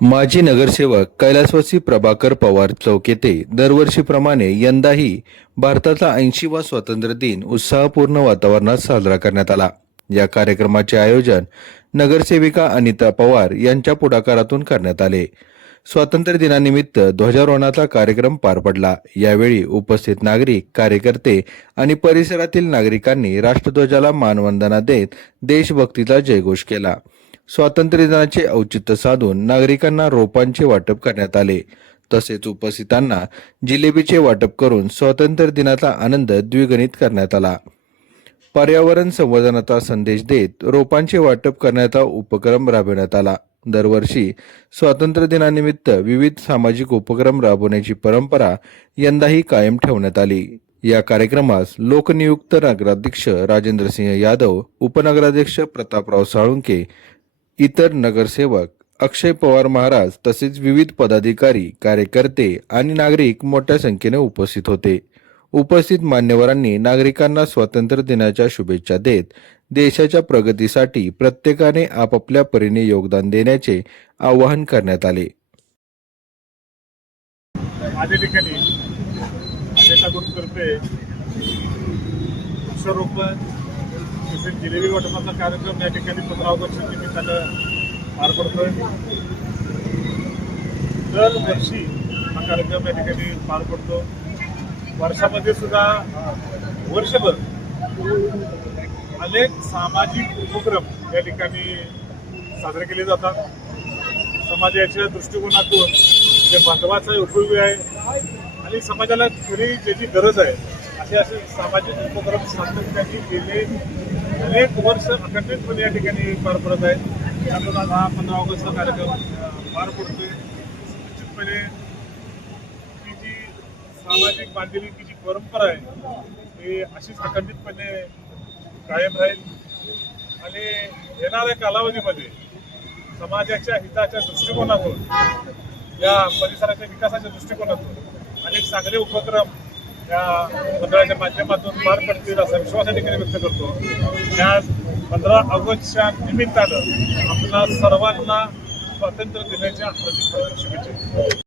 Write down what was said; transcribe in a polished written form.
माजी नगरसेवक कैलासवासी प्रभाकर पवार चौक येथे दरवर्षीप्रमाणे यंदाही भारताचा 80वा स्वातंत्र्य दिन उत्साहपूर्ण वातावरणात साजरा करण्यात आला। या कार्यक्रमाचे आयोजन नगरसेविका अनिता पवार यांच्या पुढाकारातून करण्यात आले। स्वातंत्र्य दिनानिमित्त ध्वजारोहणाचा कार्यक्रम पार पडला। यावेळी उपस्थित नागरिक, कार्यकर्ते आणि परिसरातील नागरिकांनी राष्ट्रध्वजाला मानवंदना देत देशभक्तीचा जयघोष केला। स्वातंत्र्य दिनाचे औचित्य साधून नागरिकांना रोपांचे वाटप करण्यात आले। तसेच उपस्थितांना जिलेबीचे वाटप करून स्वातंत्र्य दिनाचा आनंद द्विगुणित करण्यात आला। पर्यावरण संवर्धनाचा संदेश देत रोपांचे वाटप करण्याचा उपक्रम राबविण्यात आला। दरवर्षी स्वातंत्र्य दिनानिमित्त विविध सामाजिक उपक्रम राबवण्याची परंपरा यंदाही कायम ठेवण्यात आली। या कार्यक्रमास लोकनियुक्त नगराध्यक्ष राजेंद्र सिंह यादव, उपनगराध्यक्ष प्रतापराव साळुंके, इतर नगरसेवक, अक्षय पवार महाराज तसेच विविध पदाधिकारी, कार्यकर्ते आणि नागरिक मोठ्या संख्येने उपस्थित होते। उपस्थित मान्यवरांनी नागरिकांना स्वातंत्र्य दिनाच्या शुभेच्छा देत देशाच्या प्रगतीसाठी प्रत्येकाने आपापल्या परीने योगदान देण्याचे आवाहन करण्यात आले। माझ्या ठिकाणी अनेका ग्रुपतर्फे वृक्षारोपण तसेच जिलेबी वाटपाचा कार्यक्रम या ठिकाणी 15 ऑगस्ट निमित्तानं पार पडतोय। दरवर्षी हा कार्यक्रम या ठिकाणी पार पडतो। वर्षामध्ये सुद्धा वर्षभर अनेक सामाजिक उपक्रम या ठिकाणी साजरे केले जातात। समाजाच्या दृष्टिकोनातून जे महत्त्वाचं उपयोगी आहे आणि समाजाला खरी ज्याची गरज आहे असे सामाजिक उपक्रम सातत्याने गेले अनेक वर्ष अखंडितपणे या ठिकाणी पार पडत आहेत। त्यातून आज हा 15 ऑगस्टचा कार्यक्रम पार पडतोय। निश्चितपणे ही जी सामाजिक बांधिलकीची जी परंपरा आहे ती अशीच अखंडितपणे कायम राहील आणि येणाऱ्या कालावधीमध्ये समाजाच्या हिताच्या दृष्टिकोनातून, या परिसराच्या विकासाच्या दृष्टिकोनातून अनेक चांगले उपक्रम या मंडळाच्या माध्यमातून पार पडतील असा विश्वास या ठिकाणी व्यक्त करतो। या 15 ऑगस्टच्या निमित्तानं आपल्या सर्वांना स्वातंत्र्य दिनाच्या हार्दिक शुभेच्छा।